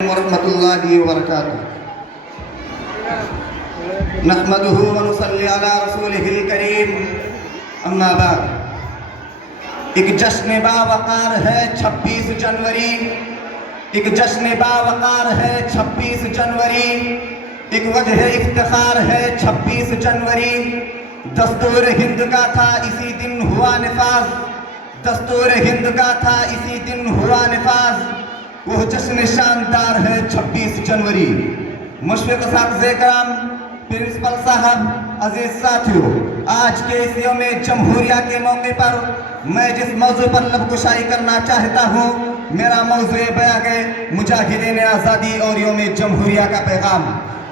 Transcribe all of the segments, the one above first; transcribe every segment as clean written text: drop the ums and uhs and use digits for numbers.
वरहमतुल्लाहि वबरकातुहू। नहमदुहु व नुसल्ली अला रसूलिहिल करीम, अम्मा बाद। एक जश्न बावकार है 26 जनवरी, एक जश्न बावकार है 26 जनवरी, एक वजह इफ्तिखार है 26 जनवरी। दस्तूर हिंद का था इसी दिन हुआ निफाज, दस्तूर हिंद का था इसी दिन हुआ निफाज। वो जश्न शानदार है 26 जनवरी। मुशफ़िक़ साथिज़े कराम, प्रिंसिपल साहब, अजीज साथियों, आज के इस यौम जमहूरिया के मौके पर मैं जिस मौजू पर लबकुशाई करना चाहता हूँ, मेरा मौजू बयां है मुजाहिदीन आज़ादी और यौम जमहूरिया का पैगाम।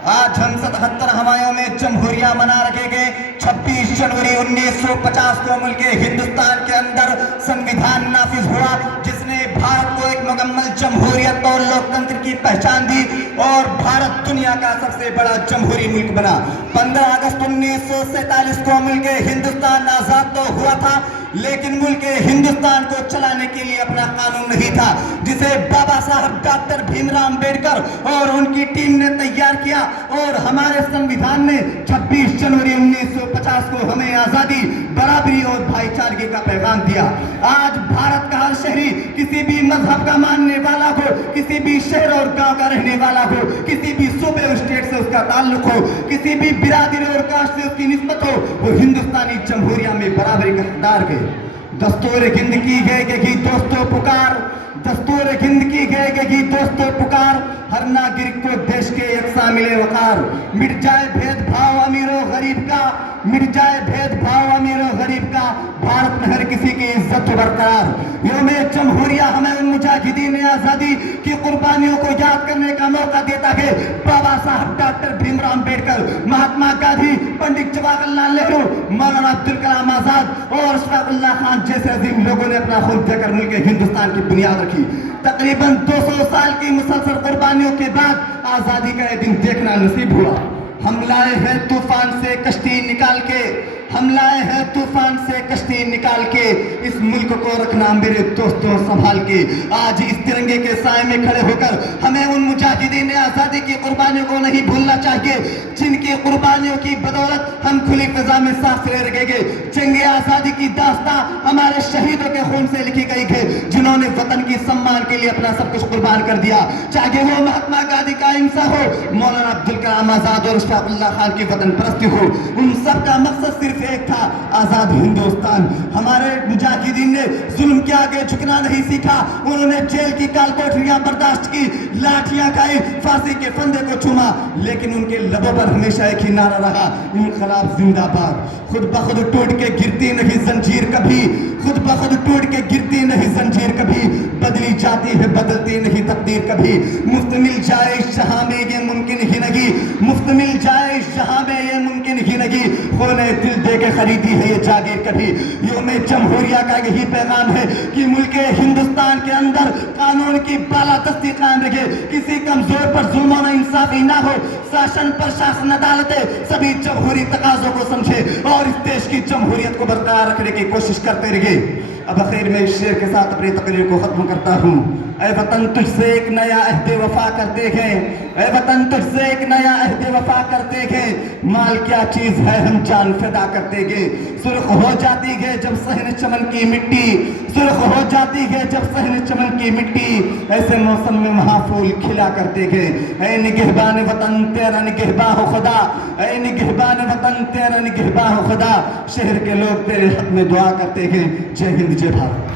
आज हम 77वां यौम जमहूरिया मना रखेंगे। 26 जनवरी 1950 को मुल्क हिंदुस्तान के अंदर संविधान नाफिज हुआ, जिसने भारत को एक मुकम्मल जमहूरियत और लोकतंत्र की पहचान दी और भारत दुनिया का सबसे बड़ा जमहूरी मुल्क बना। 15 अगस्त 1947 को मुल्क हिंदुस्तान आज़ाद तो हुआ था, लेकिन मुल्क हिंदुस्तान को चलाने के लिए अपना कानून नहीं था, जिसे बाबा साहब डॉक्टर भीमराव अंबेडकर और उनकी टीम ने तैयार किया। और हमारे संविधान ने 26 जनवरी 1950 को हमें आज़ादी, बराबरी और भाईचारे का पैगाम दिया। आज भारत का हर शहरी, किसी भी मजहब का मानने वाला हो, किसी भी शहर और गांव का रहने वाला हो, किसी भी सूबे और स्टेट से उसका ताल्लुक हो, किसी भी बिरादरी और कास्ट से उसकी निस्बत हो, वो हिंदुस्तानी जमहूरिया में बराबरी का हकदार है। दस्तूर हिंद की गएगी दोस्तों पुकार, दस्तूर हिंद की गएगी दोस्तों पुकार। हर नागरिक को देश के यकसा मिले वकार। मिट जाए भेदभाव अमीरों गरीब का, मिट जाए भेदभाव अमीरों गरीब का, भारत में हर किसी की इज्जत बरकरार। यौम जमहूरिया हमें उन मुजाहिदीन आज़ादी की कुर्बानियों को याद करने का मौका देता है। बाबा साहब डॉक्टर भीमराव अंबेडकर, महात्मा गांधी, पंडित जवाहरलाल नेहरू, मौलाना अब्दुल कलाम आजाद और अशफाक उल्लाह खान जैसे अजीम लोगों ने अपना खून देकर मुल्क हिंदुस्तान की बुनियाद रखी। तकरीबन 200 साल की मुसलसल कुर्बानियों के बाद आजादी का यह दिन देखना नसीब हुआ। हम लाए हैं तूफान से कश्ती निकाल के, हम लाए हैं तूफान से कश्ती निकाल के, इस मुल्क को रखना मेरे दोस्तों संभाल के। आज इस तिरंगे के साए में खड़े होकर हमें उन मुजाहिदीन आज़ादी की कुर्बानियों को नहीं भूलना चाहिए, जिनकी कुर्बानियों की बदौलत हम खुली फिजा में सांस ले रखेंगे। जंग आज़ादी की दास्तां हमारे शहीदों के खून से लिखी गई है, जिन्होंने वतन की सम्मान के लिए अपना सब कुछ कुर्बान कर दिया। चाहे वो महात्मा गांधी का अहिंसा हो, मौलाना अब्दुल कलाम आजाद और अशफाक उल्लाह खान की वतन परस्ती हो, उन सब का मकसद सिर्फ एक था, आजाद हिंदुस्तान। हमारे मुजाहिदीन ने जुल्म के आगे झुकना नहीं सीखा। उन्होंने जेल की कालकोठरियां बर्दाश्त की, लाठियां खाई, फांसी के फंदे को चूमा, लेकिन उनके लबों पर हमेशा एक ही नारा रहा, इनकलाब जिंदाबाद। खुद ब खुद टूट के गिरती नहीं जंजीर कभी, खुद ब खुद टूट के गिरती नहीं जंजीर कभी, बदली जाती है बदलती नहीं तकदीर कभी। मुफ्त मिल जाए इस जहां में ये मुमकिन ही नहीं, मुफ्त मिल जाए इस जहां में ये मुमकिन ही नहीं, खोने दिल दे के खरीदी है ये जागीर कभी। यौम जमहूरिया का यही पैगाम है कि मुल्क हिंदुस्तान के अंदर कानून की बालादस्ती कायम रखे, किसी कमजोर पर जुल्म और इंसाफी ना हो, शासन प्रशासन अदालतें सभी जमहूरी तकाजों को समझे और इस देश की जमहूरियत को बरकरार रखने की कोशिश करते रहे। अब आखिर में इस शेर के साथ अपनी तकरीर को खत्म करता हूँ। ऐ वतन तुझसे एक नया अहद वफा करते हैं, ऐ वतन तुझसे एक नया अहद वफा करते हैं, माल क्या चीज है हम जान फिदा करते हैं। सुर्ख हो जाती है जब सहन चमन की मिट्टी, सुर्ख हो जाती है जब सहन चमन की मिट्टी, ऐसे मौसम में वहाँ फूल खिला करते हैं। ऐ निगहबान वतन तेरा निगहबा हो खुदा, ऐ निगहबान वतन तेरा निगहबा हो खुदा, शहर के लोग तेरे हक में दुआ करते हैं। जय हिंद जय भारत।